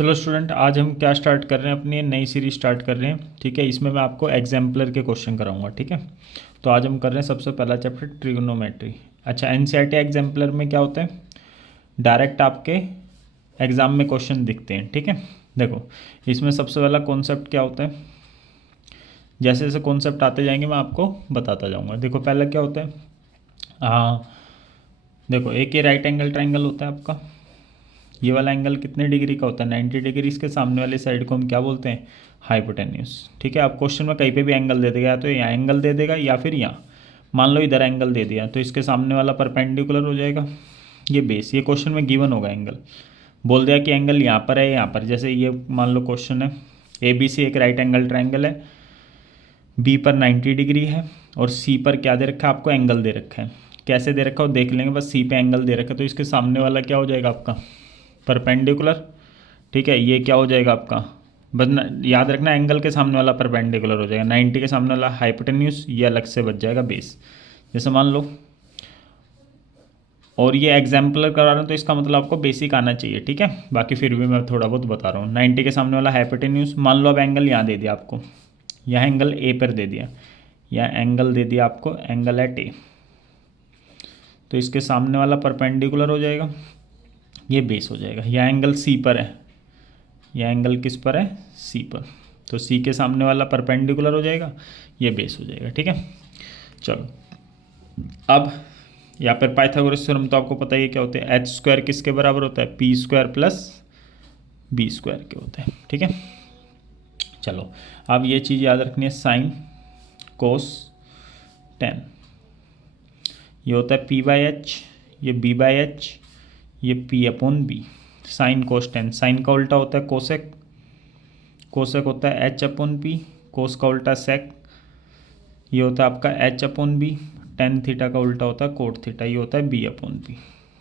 चलो स्टूडेंट, आज हम क्या स्टार्ट कर रहे हैं, अपनी नई सीरीज स्टार्ट कर रहे हैं। ठीक है, इसमें मैं आपको एग्जाम्पलर के क्वेश्चन कराऊंगा। ठीक है, तो आज हम कर रहे हैं सबसे पहला चैप्टर ट्रिग्नोमेट्री। अच्छा, एनसीईआरटी एग्जाम्पलर में क्या होता है, डायरेक्ट आपके एग्ज़ाम में क्वेश्चन दिखते हैं। ठीक है, देखो इसमें सबसे पहला कॉन्सेप्ट क्या होता है, जैसे जैसे कॉन्सेप्ट आते जाएंगे मैं आपको बताता जाऊँगा। देखो पहला क्या होता है, देखो एक ये राइट एंगल ट्राइंगल होता है आपका। ये वाला एंगल कितने डिग्री का होता है, 90 डिग्री। इसके सामने वाली साइड को हम क्या बोलते हैं, हाइपोटेन्यूज। ठीक है, आप क्वेश्चन में कहीं पे भी एंगल दे देगा, या तो यहाँ एंगल दे देगा या फिर यहाँ मान लो इधर एंगल दे दिया, तो इसके सामने वाला परपेंडिकुलर हो जाएगा ये बेस। ये क्वेश्चन में गिवन होगा एंगल, बोल दिया कि एंगल यहाँ पर है यहाँ पर। जैसे ये मान लो क्वेश्चन है, ABC एक राइट एंगल ट्राइंगल है, B पर 90 डिग्री है और C पर क्या दे रखा है आपको, एंगल दे रखा है। कैसे दे रखा हो देख लेंगे, बस C पे एंगल दे रखा है, तो इसके सामने वाला क्या हो जाएगा आपका, परपेंडिकुलर। ठीक है, ये क्या हो जाएगा आपका, बस याद रखना एंगल के सामने वाला परपेंडिकुलर हो जाएगा, 90 के सामने वाला हाइपोटेन्यूज, ये अलग से बच जाएगा बेस। जैसे मान लो, और ये एग्जाम्पलर करा रहा हूँ तो इसका मतलब आपको बेसिक आना चाहिए। ठीक है, बाकी फिर भी मैं थोड़ा बहुत बता रहा हूँ। 90 के सामने वाला हाइपोटेन्यूज, मान लो अब एंगल यहाँ दे दिया आपको, यहाँ एंगल A पर दे दिया, यहाँ एंगल दे दिया आपको, एंगल एट A, तो इसके सामने वाला परपेंडिकुलर हो जाएगा, ये बेस हो जाएगा। यहाँ एंगल C पर है, यह एंगल किस पर है, C पर, तो C के सामने वाला परपेंडिकुलर हो जाएगा, ये बेस हो जाएगा। ठीक है, चलो अब यहाँ पर पाइथागोरस थ्योरम तो आपको पता ही है क्या होते हैं, h² किसके बराबर होता है, p² प्लस b² के होते हैं। ठीक है, चलो अब ये चीज़ याद रखनी है, साइन कोस टेन, ये होता है p/h, ये b/h, ये p/b। Sine cos ten, sign का उल्टा होता है कोसेक, कोसेक होता है h/p, कोस का उल्टा सेक, ये होता है आपका h/b। टेन थीटा का उल्टा होता है कोट थीटा, ये होता है b/p।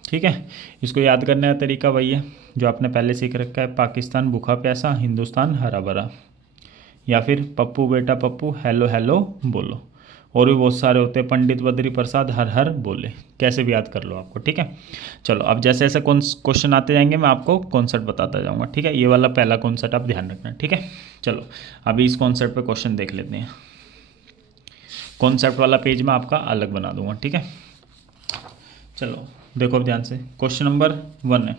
ठीक है, इसको याद करने का तरीका वही है जो आपने पहले सीख रखा है, पाकिस्तान भूखा प्यासा, हिंदुस्तान हरा भरा, या फिर पप्पू बेटा पप्पू हेलो हेलो बोलो, और भी बहुत सारे होते हैं, पंडित बद्री प्रसाद हर हर बोले, कैसे भी याद कर लो आपको। ठीक है, चलो अब जैसे जैसे क्वेश्चन आते जाएंगे मैं आपको कॉन्सेप्ट बताता जाऊंगा। ठीक है, ये वाला पहला कॉन्सेप्ट आप ध्यान रखना। ठीक है, चलो अभी इस कॉन्सेप्ट पे क्वेश्चन देख लेते हैं। कॉन्सेप्ट वाला पेज मैं आपका अलग बना दूंगा। ठीक है, चलो देखो अब ध्यान से, क्वेश्चन नंबर 1 है।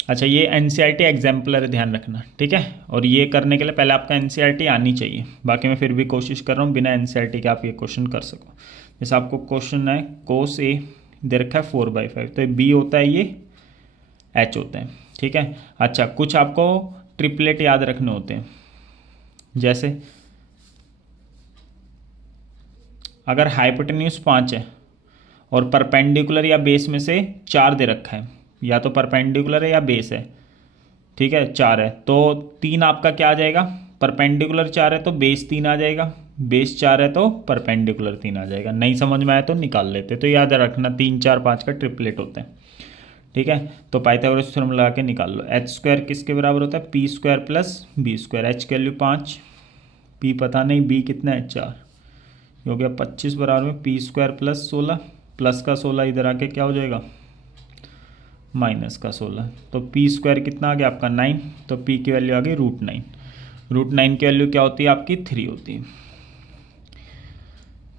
अच्छा, ये एनसीईआरटी एग्जाम्पलर ध्यान रखना। ठीक है, और ये करने के लिए पहले आपका एनसीईआरटी आनी चाहिए, बाकी मैं फिर भी कोशिश कर रहा हूँ बिना एनसीईआरटी के आप ये क्वेश्चन कर सको। जैसे आपको क्वेश्चन है, कोस A दे रखा है 4/5, तो B होता है, ये H होता है। ठीक है, अच्छा कुछ आपको ट्रिपलेट याद रखने होते हैं, जैसे अगर हाइपोटेन्यूज 5 है और परपेंडिकुलर या बेस में से 4 दे रखा है, या तो परपेंडिकुलर है या बेस है। ठीक है, 4 है तो 3 आपका क्या आ जाएगा, परपेंडिकुलर 4 है तो बेस 3 आ जाएगा, बेस 4 है तो परपेंडिकुलर 3 आ जाएगा। नहीं समझ में आया तो निकाल लेते, तो याद रखना 3 4 5 का ट्रिपलेट होता है। ठीक है, तो पाइथागोरस थ्योरम लगा के निकाल लो, h² किसके बराबर होता है, p² प्लस b²। h की वैल्यू 5, p पता नहीं, b कितना है 4, ये हो गया 25 बराबर में p² प्लस 16, प्लस का 16 इधर आके क्या हो जाएगा, माइनस का 16, तो p² कितना आ गया आपका 9, तो p की वैल्यू आ गई √9। √9 की वैल्यू क्या होती है आपकी, 3 होती है।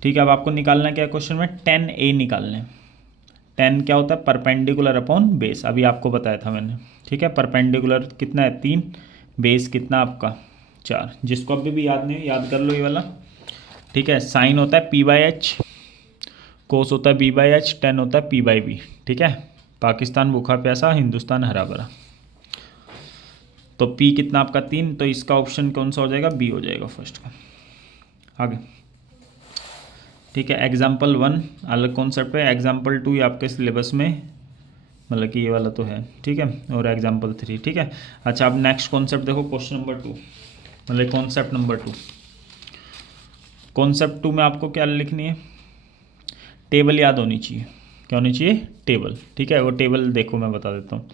ठीक है, अब आपको निकालना क्या है क्वेश्चन में, 10A निकालना है। 10 क्या होता है, परपेंडिकुलर अपॉन बेस, अभी आपको बताया था मैंने। ठीक है, परपेंडिकुलर कितना है 3, बेस कितना आपका 4, जिसको अभी भी याद नहीं याद कर लो ये वाला। ठीक है, साइन होता है p/h, कोस होता है b/h, टेन होता है p/b। ठीक है, पाकिस्तान भूखा प्यासा, हिंदुस्तान हरा भरा, तो P कितना आपका 3, तो इसका ऑप्शन कौन सा हो जाएगा, B हो जाएगा फर्स्ट का। आगे ठीक है, एग्जाम्पल 1 अलग कॉन्सेप्ट है, एग्जाम्पल 2 ये आपके सिलेबस में, मतलब कि ये वाला तो है। ठीक है, और एग्जाम्पल 3। ठीक है, अच्छा अब नेक्स्ट कॉन्सेप्ट देखो, क्वेश्चन नंबर 2, मतलब कॉन्सेप्ट नंबर 2। कॉन्सेप्ट 2 में आपको क्या लिखनी है, टेबल याद होनी चाहिए। क्या होनी चाहिए, टेबल। ठीक है, वो टेबल देखो मैं बता देता हूँ।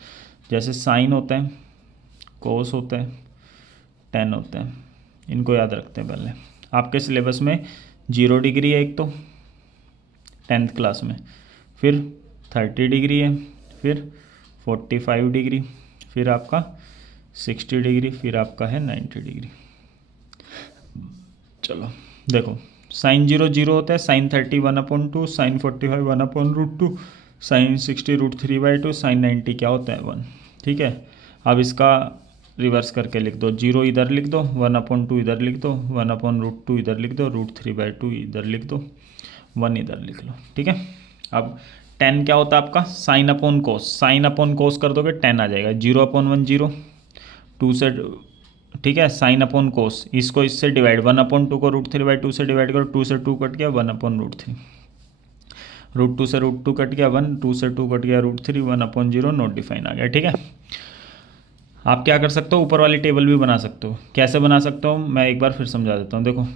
जैसे साइन होता है, कोस होता है, टेन होता है, इनको याद रखते हैं पहले। आपके सिलेबस में 0 डिग्री है एक तो 10th क्लास में, फिर 30 डिग्री है, फिर 45 डिग्री, फिर आपका 60 डिग्री, फिर आपका है 90 डिग्री। चलो देखो, साइन 0 0 होता है, साइन 30 1/2, साइन 45 1/√2, साइन 60 √3/2, साइन 90 क्या होता है 1। ठीक है, अब इसका रिवर्स करके लिख दो, 0 इधर लिख दो, 1/2 इधर लिख दो, 1/√2 इधर लिख दो, √3/2 इधर लिख दो, 1 इधर लिख लो। ठीक है, अब 10 क्या होता है आपका, साइन अपॉन कोस, साइन अपॉन कोस कर दोगे 10 आ जाएगा, 0/1 0, 2 से, ठीक है, साइन अपॉन कोस, इसको इससे डिवाइड, 1/2 को √3/2 से डिवाइड करो, 2 से 2 कट गया, 1/√3, √2 से √2 कट गया 1, 2 से 2 कट गया √3, 1/0 नॉट डिफाइन आ गया। ठीक है, आप क्या कर सकते हो, ऊपर वाली टेबल भी बना सकते हो। कैसे बना सकते हो मैं एक बार फिर समझा देता हूँ, देखो।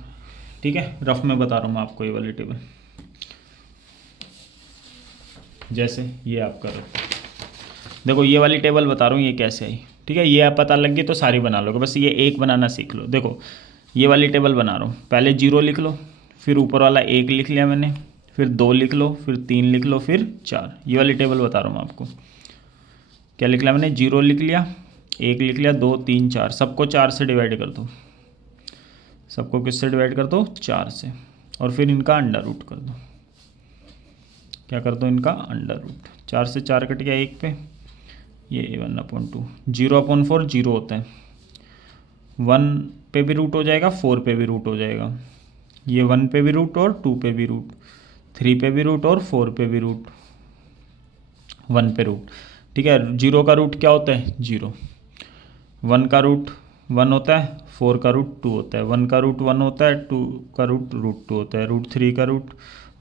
ठीक है, रफ में बता रहा हूँ मैं आपको ये वाली टेबल, जैसे ये आप कर रहे हो, देखो ये वाली टेबल बता रहा हूँ ये कैसे आई। ठीक है, ये आप पता लग गई तो सारी बना लोगे, बस ये एक बनाना सीख लो। देखो ये वाली टेबल बना रहा हूँ, पहले 0 लिख लो, फिर ऊपर वाला 1 लिख लिया मैंने, फिर 2 लिख लो, फिर 3 लिख लो, फिर 4। ये वाली टेबल बता रहा हूँ मैं आपको। क्या लिख लिया मैंने, 0 लिख लिया, 1 लिख लिया, 2 3 4, सबको 4 से डिवाइड कर दो, सबको किससे डिवाइड कर दो, 4 से, और फिर इनका अंडर रूट कर दो। क्या कर दो, इनका अंडर रूट, 4 से 4 कट गया 1 पे, ये 1/2, 0/4 0 होता है, 1 पे भी रूट हो जाएगा, 4 पे भी रूट हो जाएगा, ये 1 पे भी रूट और 2 पे भी रूट, 3 पे भी रूट और 4 पे भी रूट, 1 पे रूट। ठीक है, 0 का रूट क्या होता है 0, 1 का रूट 1 होता है, 4 का रूट 2 होता है, 1 का रूट 1 होता है, 2 का रूट √2 होता है, √3 का रूट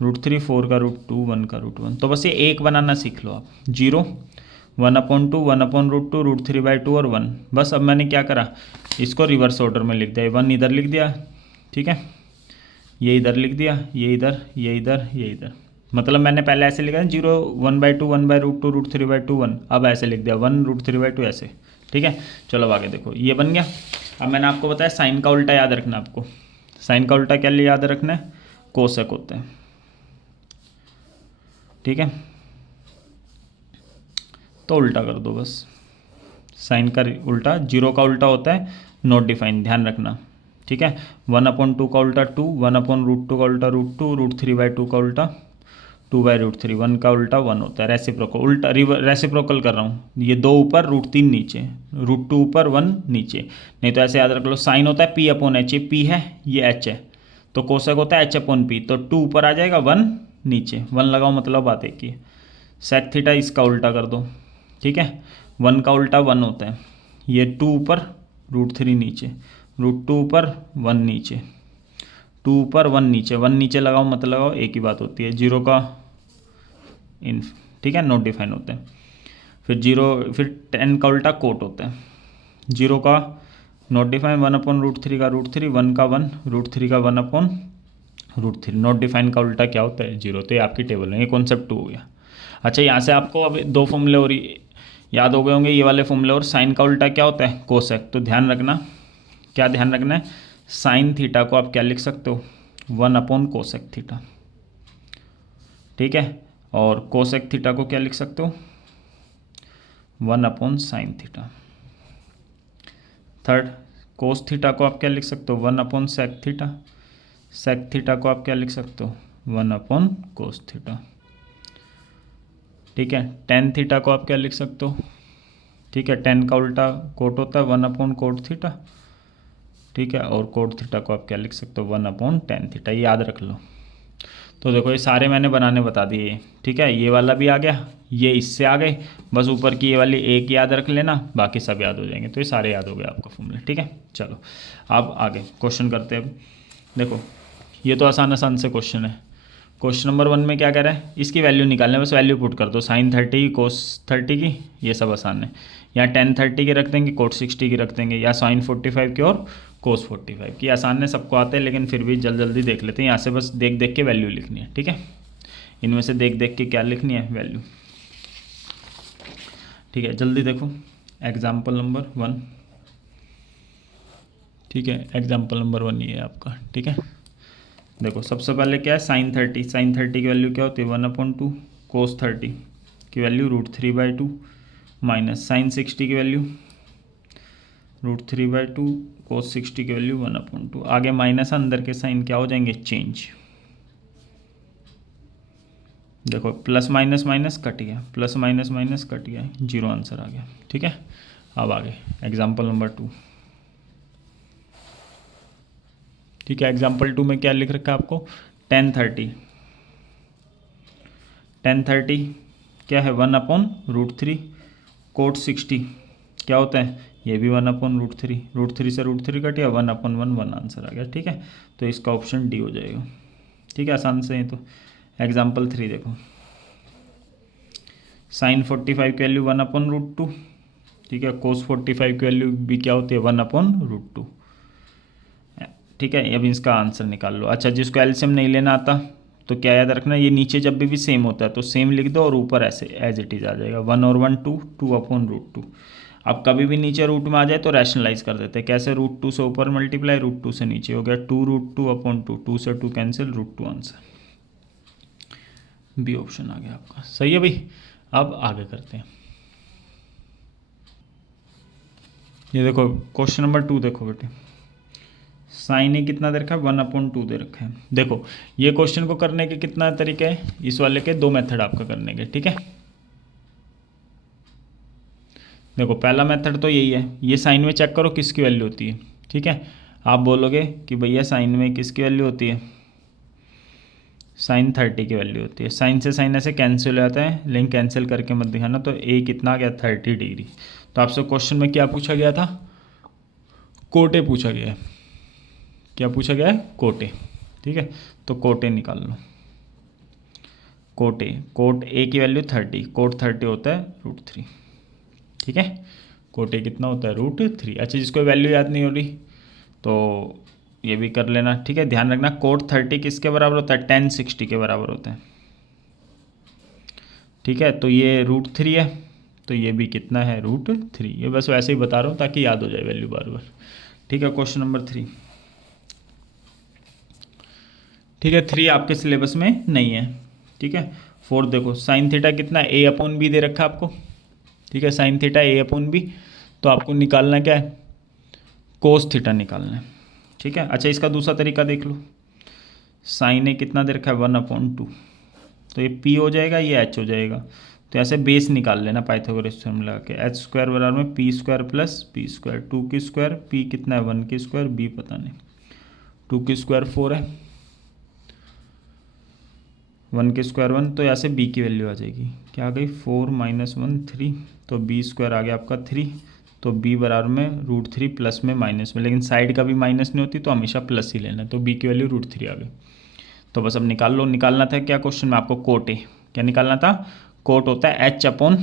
√3, 4 का रूट 2, 1 का रूट 1। तो बस ये एक बनाना सीख लो आप, 0, 1/2, 1/√2, √3/2 और 1। बस अब मैंने क्या करा, इसको रिवर्स ऑर्डर में लिख दिया, 1 इधर लिख दिया, ठीक है, ये इधर लिख दिया, ये इधर, ये इधर, ये इधर। मतलब मैंने पहले ऐसे लिखा 0 1/2 1/√2 √3/2 1, अब ऐसे लिख दिया 1 √3/2 ऐसे। ठीक है, चलो अब आगे देखो, ये बन गया। अब मैंने आपको बताया साइन का उल्टा याद रखना आपको, साइन का उल्टा क्या लिए याद रखना है, कोसेक होता है। ठीक है, तो उल्टा कर दो बस, साइन का उल्टा, 0 का उल्टा होता है नॉट डिफाइन, ध्यान रखना। ठीक है, 1/2 का उल्टा 2, 1/√2 का उल्टा √2, √3/2 का उल्टा 2/√3, 1 का उल्टा 1 होता है, रेसिप्रोकल उल्टा, रेसिप्रोकल कर रहा हूँ, ये 2 ऊपर √3 नीचे, √2 ऊपर 1 नीचे। नहीं तो ऐसे याद रख लो, साइन होता है P/H, ये P है, ये H है, तो कोसेक होता है H/P, तो 2 ऊपर आ जाएगा, 1 नीचे, 1 लगाओ, मतलब बात एक ही है। सेक थीटा इसका उल्टा कर दो। ठीक है, 1 का उल्टा 1 होता है, ये 2 ऊपर √3 नीचे, √2 ऊपर 1 नीचे, 2 ऊपर 1 नीचे, 1 नीचे लगाओ मत लगाओ एक ही बात होती है, 0 का इन, ठीक है, नॉट डिफाइन होता है। फिर 0, फिर 10 का उल्टा कोट होता है, 0 का नॉट डिफाइन, 1/√3 का √3, 1 का 1, √3 का 1/√3, नॉट डिफाइन का उल्टा क्या होता है 0। तो ये आपकी टेबल है, ये कॉन्सेप्ट 2 हो गया। अच्छा, यहाँ से आपको अब 2 फॉर्मूले और याद हो गए होंगे, ये वाले फॉर्मूले, और साइन का उल्टा क्या होता है कोसेक। तो ध्यान रखना, क्या ध्यान रखना है, साइन थीटा को आप क्या लिख सकते हो, 1/कोसेक थीटा। ठीक है, और कोसेक थीटा को क्या लिख सकते हो, 1/साइन थीटा। थर्ड, कोस थीटा को आप क्या लिख सकते हो, 1/सेक थीटा। सेक थीटा को आप क्या लिख सकते हो, 1/कोस थीटा। ठीक है, टेन थीटा को आप क्या लिख सकते हो, ठीक है, टेन का उल्टा कोट होता है, 1/कोट थीटा। ठीक है, और कोट थीटा को आप क्या लिख सकते हो, 1/tan थीटा, ये याद रख लो। तो देखो ये सारे मैंने बनाने बता दिए। ठीक है, ये वाला भी आ गया, ये इससे आ गए, बस ऊपर की ये वाली एक याद रख लेना, बाकी सब याद हो जाएंगे। तो ये सारे याद हो गए आपको फॉर्मूले। ठीक है, चलो अब आगे क्वेश्चन करते हैं। अब देखो ये तो आसान आसान से क्वेश्चन है। क्वेश्चन नंबर 1 में क्या कह रहा है, इसकी वैल्यू निकालने, बस वैल्यू पुट कर दो, साइन 30 की, कोस 30 की, ये सब आसान है। या टेन 30 की रख देंगे, कोट 60 की रख देंगे, या साइन 45 की और कोस 45 की, आसान है, सबको आते हैं, लेकिन फिर भी जल्दी देख लेते हैं। यहाँ से बस देख देख के वैल्यू लिखनी है। ठीक है, इनमें से देख देख के क्या लिखनी है, वैल्यू। ठीक है, जल्दी देखो, एग्जाम्पल नंबर 1। ठीक है, एग्जाम्पल नंबर 1 ये है आपका। ठीक है, देखो सबसे पहले क्या है, साइन 30, साइन 30 की वैल्यू क्या होती है, 1/2, कोस 30 की वैल्यू √3/2, माइनस साइन 60 की वैल्यू √3/2, कोस 60 की वैल्यू 1/2। आगे माइनस अंदर के साइन क्या हो जाएंगे, चेंज। देखो प्लस माइनस माइनस कट गया, प्लस माइनस माइनस कट गया, 0 आंसर आ गया। ठीक है, अब आगे एग्जाम्पल नंबर 2। ठीक है, एग्जाम्पल 2 में क्या लिख रखा है आपको, tan 30 क्या है, 1/√3। कोट 60 क्या होता है, ये भी 1/√3, √3 से √3 कट गया, 1/1 1 आंसर आ गया। ठीक है, तो इसका ऑप्शन डी हो जाएगा। ठीक है, आसान से है। तो एग्जाम्पल 3 देखो, साइन 45 की वैल्यू 1/√2। ठीक है, कोस 45 की वैल्यू भी क्या होती है, 1/√2। ठीक है, अब इसका आंसर निकाल लो। अच्छा, जिसको एलसीएम नहीं लेना आता तो क्या याद रखना, ये नीचे जब भी सेम होता है तो सेम लिख दो और ऊपर ऐसे एज इट इज आ जाएगा, 1 और 1 2, 2/√2। अब कभी भी नीचे रूट में आ जाए तो रैशनलाइज कर देते हैं। कैसे, √2 से ऊपर मल्टीप्लाई, √2 से नीचे हो गया 2√2/2, 2 से 2 कैंसिल, √2 आंसर। बी ऑप्शन आ गया आपका, सही है भाई। अब आगे करते हैं। ये देखो क्वेश्चन नंबर 2 देखो बेटे, साइन ए कितना दे रखा है, 1/2 दे रखा है। देखो ये क्वेश्चन को करने के कितना तरीके हैं, इस वाले के 2 मेथड आपका करने के। ठीक है, देखो पहला मेथड तो यही है, ये साइन में चेक करो किसकी वैल्यू होती है। ठीक है, आप बोलोगे कि भैया साइन में किसकी वैल्यू होती है, साइन 30 की वैल्यू होती है। साइन से साइन ऐसे कैंसिल हो जाता है, लेकिन कैंसिल करके मत दिखाना। तो ए कितना आ गया, 30 डिग्री। तो आपसे क्वेश्चन में क्या पूछा गया था, कोटे पूछा गया है। क्या पूछा गया है, कोटे। ठीक है, तो कोटे निकाल लो। कोटे, कोट ए की वैल्यू 30, कोट 30 होता है √3। ठीक है, कोटे कितना होता है, √3। अच्छा, जिसको वैल्यू याद नहीं हो रही तो ये भी कर लेना। ठीक है, ध्यान रखना कोट 30 किसके बराबर होता है, tan 60 के बराबर होता है। ठीक है, तो ये √3 है, तो ये भी कितना है, √3। ये बस वैसे ही बता रहा हूँ ताकि याद हो जाए वैल्यू बार बार। ठीक है, क्वेश्चन नंबर 3। ठीक है, 3 आपके सिलेबस में नहीं है। ठीक है, 4 देखो, साइन थीटा कितना है, a/b दे रखा है आपको। ठीक है, साइन थीटा a/b, तो आपको निकालना क्या है, कोस थीटा निकालना है। ठीक है, अच्छा इसका दूसरा तरीका देख लो, साइन ए कितना दे रखा है, 1/2, तो ये p हो जाएगा, ये h हो जाएगा। तो ऐसे बेस निकाल लेना पाइथागोरस थ्योरम लगा के, h² बराबर में p² प्लस p², 2 की स्क्वायर, p कितना है 1 की स्क्वायर, b पता नहीं, 2 की स्क्वायर 4 है, 1 की स्क्वायर 1, तो यहाँ से b की वैल्यू आ जाएगी, क्या आ गई 4 - 1 3, तो b² आ गया आपका 3। तो b बराबर में √3 प्लस में माइनस में, लेकिन साइड का भी माइनस नहीं होती तो हमेशा प्लस ही लेना है। तो b की वैल्यू √3 आ गई। तो बस अब निकाल लो। निकालना था क्या क्वेश्चन में आपको, कोट ए। क्या निकालना था, कोट होता है h/,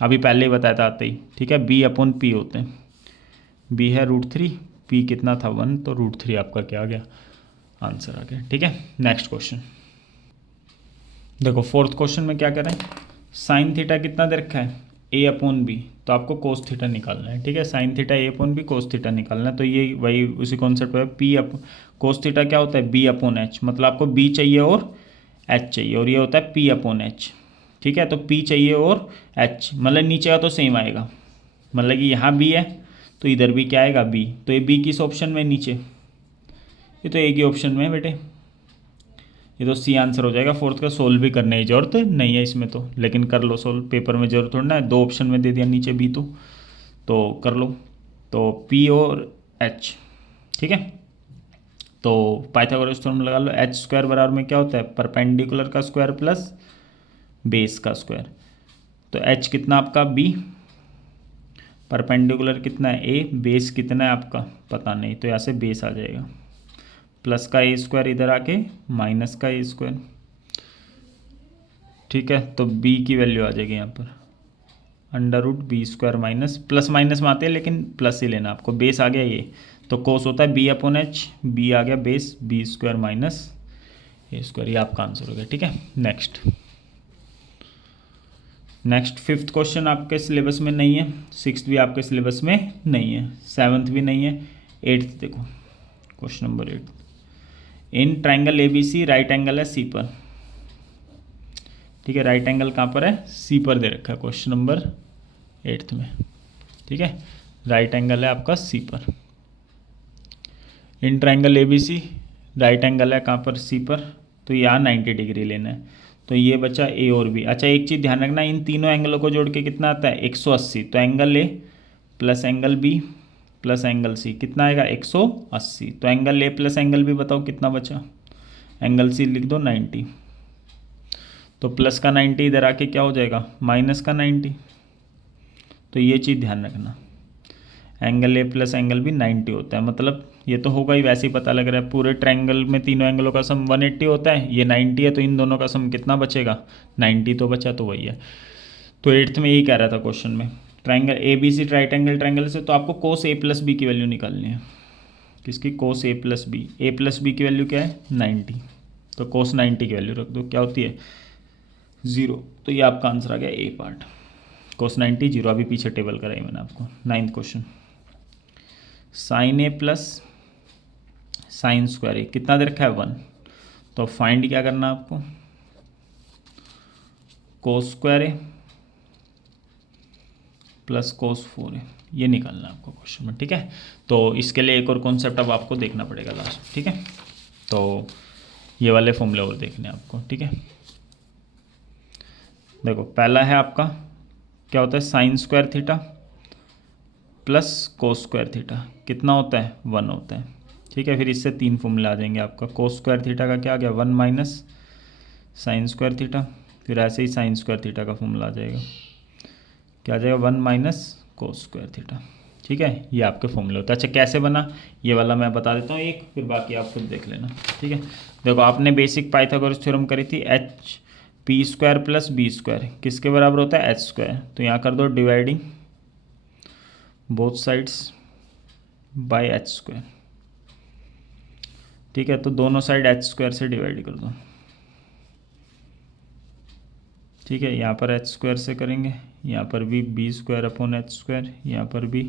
अभी पहले ही बताया था आते ही। ठीक है, b/p होते हैं, b है √3, p कितना था 1, तो √3 आपका क्या आ गया, आंसर आ गया। ठीक है, नेक्स्ट क्वेश्चन देखो, 4th क्वेश्चन में क्या करें, साइन थीटा कितना दे रखा है, a/b, तो आपको कोस थीटा निकालना है। ठीक है, sine theta a/b, cos theta निकालना है। तो ये वही उसी कॉन्सेप्ट है, कोस थीटा क्या होता है, b/h, मतलब आपको b चाहिए और h चाहिए, और ये होता है p/h। ठीक है, तो p चाहिए और h, मतलब नीचे का तो सेम आएगा, मतलब कि यहाँ b है तो इधर भी क्या आएगा, b। तो ये b किस ऑप्शन में, नीचे, ये तो a की ऑप्शन में है बेटे, ये तो सी आंसर हो जाएगा। 4th का सोल्व भी करने की जरूरत नहीं है इसमें तो, लेकिन कर लो सोल्व, पेपर में जरूरत थोड़ा है, 2 ऑप्शन में दे दिया नीचे बी, तो कर लो। तो पी और एच, ठीक है, तो पाइथागोरस थ्योरम लगा लो, h² बराबर में क्या होता है, परपेंडिकुलर का स्क्वायर प्लस बेस का स्क्वायर। तो h कितना आपका b, परपेंडिकुलर कितना है a, बेस कितना है आपका पता नहीं, तो यहाँ से बेस आ जाएगा, प्लस का a² इधर आके माइनस का a²। ठीक है, तो b की वैल्यू आ जाएगी यहाँ पर √b² माइनस, प्लस माइनस में आते हैं लेकिन प्लस ही लेना आपको, बेस आ गया ये, तो कोस होता है b/h, b आ गया बेस, b² माइनस a², ये आपका आंसर हो गया। ठीक है, नेक्स्ट 5th क्वेश्चन आपके सिलेबस में नहीं है, 6th भी आपके सिलेबस में नहीं है, 7th भी नहीं है, 8th देखो, question number 8, in triangle ABC right angle है C पर। ठीक है, राइट एंगल कहाँ पर है, C पर दे रखा है, क्वेश्चन नंबर 8th में, ठीक है। राइट एंगल है आपका सी पर। In triangle A B C right angle है कहाँ पर, सी पर, तो यहाँ 90 डिग्री लेना है। तो ये बचा ए और बी। अच्छा एक चीज़ ध्यान रखना, इन तीनों एंगलों को जोड़ के कितना आता है 180। तो angle A plus angle B plus angle C कितना आएगा 180। तो angle A plus angle B बताओ कितना बचा, एंगल सी लिख दो 90। तो प्लस का 90 इधर आके क्या हो जाएगा माइनस का 90। तो ये चीज़ ध्यान रखना, angle A plus angle B 90 होता है, मतलब ये तो होगा ही, वैसे ही पता लग रहा है। पूरे ट्रायंगल में तीनों एंगलों का सम 180 होता है, ये 90 है, तो इन दोनों का सम कितना बचेगा 90 तो बचा, तो वही है। तो 8th में यही कह रहा था क्वेश्चन में, triangle A B C right angle triangle से, तो आपको कोस ए प्लस बी की वैल्यू निकालनी है। किसकी, कोस ए प्लस बी की वैल्यू क्या है 90। तो कोस 90 की वैल्यू रख दो, क्या होती है 0। तो ये आपका आंसर आ गया ए पार्ट, कोस 90 0। अभी पीछे टेबल कराई मैंने आपको। 9th क्वेश्चन, साइन ए प्लस साइन स्क्वायर ए कितना दे रखा है 1। तो फाइंड क्या करना है आपको, कोस स्क्वायर ए प्लस कोस 4a, ये निकालना है आपको क्वेश्चन में, ठीक है। तो इसके लिए एक और कॉन्सेप्ट अब आपको देखना पड़ेगा लास्ट, ठीक है। तो ये वाले फॉर्मूले और देखने हैं आपको, ठीक है। देखो पहला है आपका क्या होता है, sine square theta plus cos square theta कितना होता है 1 होता है, ठीक है। फिर इससे 3 फॉर्मूले आ जाएंगे आपका, कोस स्क्वायर थीटा का क्या आ गया 1 माइनस साइन स्क्वायर थीटा, फिर ऐसे ही साइन स्क्वायर थीटा का फॉर्मूला आ जाएगा, क्या आ जाएगा 1 माइनस कोस स्क्वायर थीटा, ठीक है। ये आपके फॉर्मूले होते हैं। अच्छा कैसे बना ये वाला मैं बता देता हूँ एक, फिर बाकी आप खुद देख लेना, ठीक है। देखो आपने बेसिक पाइथागोरस थ्योरम करी थी, H P square plus B square किसके बराबर होता है एच स्क्वायर। तो यहाँ कर दो dividing both sides by H square, ठीक है। तो दोनों साइड एच स्क्वायर से डिवाइड कर दो, ठीक है। यहाँ पर एच स्क्वायर से करेंगे, यहाँ पर भी B square upon H square, यहाँ पर भी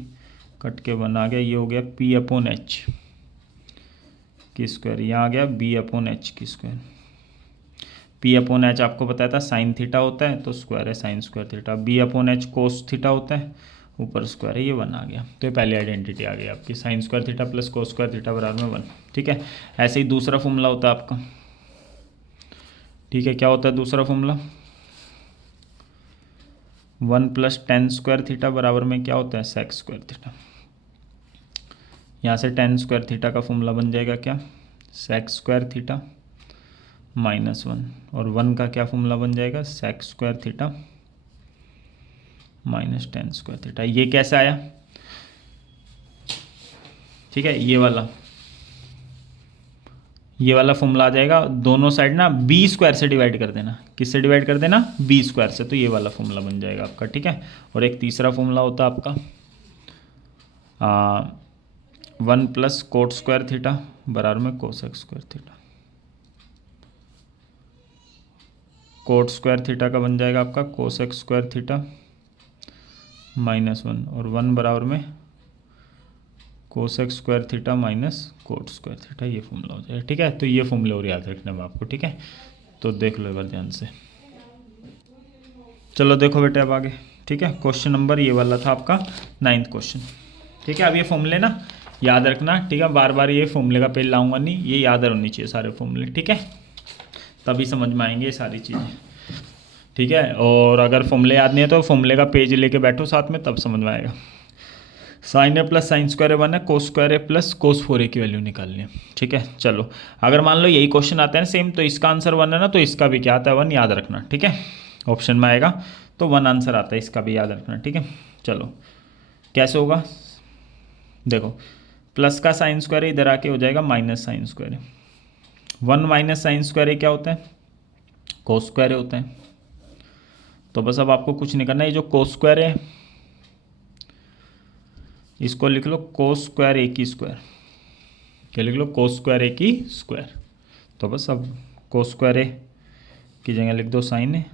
कट के 1 आ गया, ये हो गया पी अपॉन एच की स्क्वायर, यहाँ आ गया बी अपॉन एच की स्क्वायर। पी अपॉन एच आपको बताया था साइन थीटा होता है, तो स्क्वायर है sine square theta. B upon H cos theta होता है, ऊपर स्क्वायर है, ये 1 आ गया। तो ये पहली आइडेंटिटी आ गई आपकी, sign square theta plus cos square theta बराबर में 1, ठीक है। ऐसे ही दूसरा फॉर्मूला होता है आपका, ठीक है। क्या होता है दूसरा formula, 1 plus ten square theta बराबर में क्या होता है सेक स्क्वायर थीटा। यहाँ से टेन स्क्वायर थीटा का फॉर्मूला बन जाएगा क्या सेक स्क्वायर थीटा माइनस 1, और 1 का क्या फॉर्मूला बन जाएगा sec square theta minus tan square theta. ये कैसे आया, ठीक है। ये वाला फॉर्मूला आ जाएगा, दोनों साइड ना बी स्क्वायर से डिवाइड कर देना, किससे डिवाइड कर देना बी स्क्वायर से, तो ये वाला फॉर्मूला बन जाएगा आपका, ठीक है। और एक तीसरा फॉर्मूला होता है आपका 1 प्लस कोट स्क्वायर थीटा बराबर में cosec square theta. Coat square theta का बन जाएगा आपका कोसेक स्क्वायर थीटा माइनस 1, और 1 बराबर में cosec square theta minus cot square theta, ये फॉर्मूला हो जाएगा, ठीक है। तो ये फॉर्मूला और याद रखना है आपको, ठीक है। तो देख लो एक बार ध्यान से, चलो देखो बेटे अब आगे, ठीक है। क्वेश्चन नंबर ये वाला था आपका 9th क्वेश्चन, ठीक है। अब ये फॉर्मूले ना याद रखना, ठीक है। बार बार ये फॉर्मूले का पेज लाऊंगा नहीं, ये याद होनी चाहिए सारे फॉर्मूले, ठीक है। तभी समझ में आएंगे ये सारी चीज़ें, ठीक है। और अगर फॉर्मूले याद नहीं है तो फॉर्मूले का पेज लेके बैठो साथ में, तब समझ में आएगा। साइन ए प्लस साइन स्क्वायर ए 1 है, कोस स्क्वायर ए प्लस कोस 4a की वैल्यू निकालनी है, ठीक है। चलो अगर मान लो यही क्वेश्चन आता है ना सेम, तो इसका आंसर 1 है ना, तो इसका भी क्या आता है 1, याद रखना, ठीक है। ऑप्शन में आएगा तो 1 आंसर आता है, इसका भी याद रखना, ठीक है। चलो कैसे होगा, देखो प्लस का साइन स्क्वायर इधर आके हो जाएगा minus sine square. 1 minus sine square क्या होता है कोस स्क्वायर होता है। तो बस अब आपको कुछ नहीं करना, ये जो कोस स्क्वायर है इसको लिख लो कोस स्क्वायर ए की स्क्वायर, क्या लिख लो कोस स्क्वायर ए की स्क्वायर। तो बस अब कोस स्क्वायर ए की जगह लिख दो साइन ए,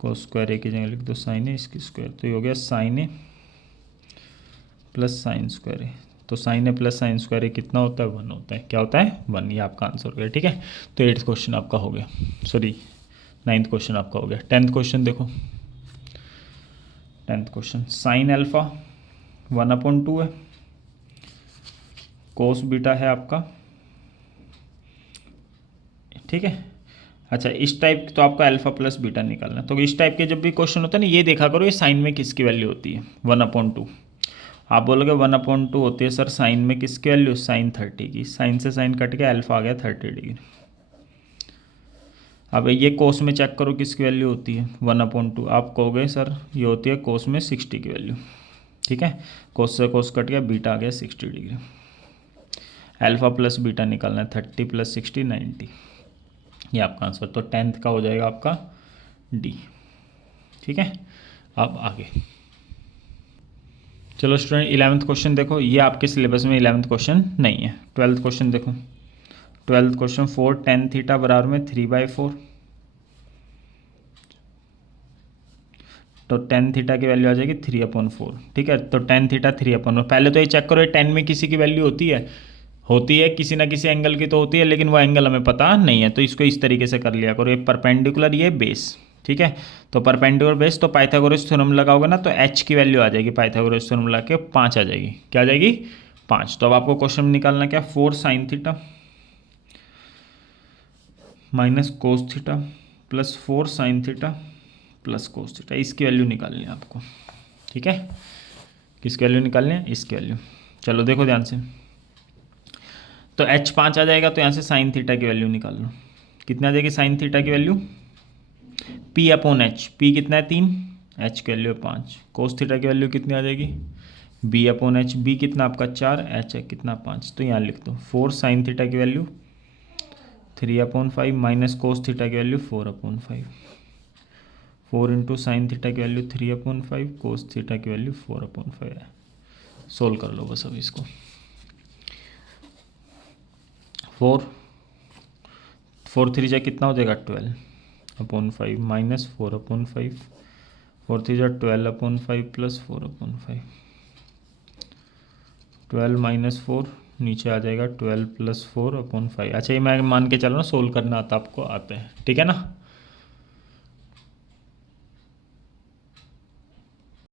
कोस स्क्वायर ए की जगह लिख दो साइन ए इसकी स्क्वायर। तो ये हो गया साइन ए प्लस साइन स्क्वायर ए। तो साइन ए प्लस साइन स्क्वायर ए कितना होता है 1 होता है, क्या होता है 1, ये आपका आंसर हो गया, ठीक है। तो 8th क्वेश्चन आपका हो गया, सॉरी 9th क्वेश्चन आपका हो गया। 10th क्वेश्चन देखो, 10th क्वेश्चन, साइन अल्फा 1/2 है, कोस बीटा है आपका, ठीक है। अच्छा, इस टाइप तो आपका अल्फा प्लस बीटा निकालना है। तो इस टाइप के जब भी क्वेश्चन होता है ना, ये देखा करो ये साइन में किसकी वैल्यू होती है, 1/2। आप बोलोगे 1/2 होती है सर साइन में किसकी वैल्यू, साइन 30 की। साइन से साइन कट के अल्फा आ गया 30 डिग्री। अब ये कोस में चेक करो किसकी वैल्यू होती है 1/2। आप कहोगे सर ये होती है कोस में 60 की वैल्यू, ठीक है। कोस से कोस कट गया, बीटा आ गया 60 डिग्री। अल्फा प्लस बीटा निकालना है, 30 + 60 90, ये आपका आंसर। तो 10th का हो जाएगा आपका डी, ठीक है। अब आगे चलो स्टूडेंट, 11th क्वेश्चन देखो, ये आपके सिलेबस में 11th क्वेश्चन नहीं है। 12th क्वेश्चन देखो, 12th क्वेश्चन 4 tan थीटा बराबर में 3/4। तो tan थीटा की वैल्यू आ जाएगी 3/4, ठीक है। तो tan थीटा 3/4, पहले तो ये चेक करो ये tan में किसी की वैल्यू होती है किसी ना किसी एंगल की तो होती है, लेकिन वो एंगल हमें पता नहीं है। तो इसको इस तरीके से कर लिया करो, ये परपेंडिकुलर, ये बेस, ठीक है। तो परपेंडिकुलर बेस, तो पाइथागोरस थ्योरम लगाओगे ना तो h की वैल्यू आ जाएगी, पाइथागोरस थ्योरम लगा के 5 आ जाएगी। क्या आ जाएगी, 5। तो अब आपको क्वेश्चन में निकालना क्या, 4 sin theta minus cos theta plus 4 sin theta plus cos theta, इसकी वैल्यू निकालनी है आपको, ठीक है। किसकी वैल्यू निकालनी है, इसकी वैल्यू। चलो देखो ध्यान से, तो h 5 आ जाएगा, तो यहाँ से साइन थीटा की वैल्यू निकाल लो। कितना आ जाएगी साइन थीटा की वैल्यू, P/H, P कितना है 3, h की वैल्यू 5। कोस थीटा की वैल्यू कितनी आ जाएगी, B/H, B कितना आपका 4, h है कितना 5। तो यहाँ लिख दो 4 sin थीटा की वैल्यू 3/5 माइनस कोस थीटा की वैल्यू 4/5। 4 इंटू साइन थीटा की वैल्यू 3/5, कोस थीटा की वैल्यू 4/5 है। सोल्व कर लो बस अब इसको। 4 3 जा कितना हो जाएगा 12/5 माइनस 4/5, 4 3 जा 12/5 प्लस 4/5, 12 माइनस 4 नीचे आ जाएगा 12 + 4/5। अच्छा, ये मैं मान के चल रहा हूँ सोल्व करना आता आपको आता है, ठीक है ना।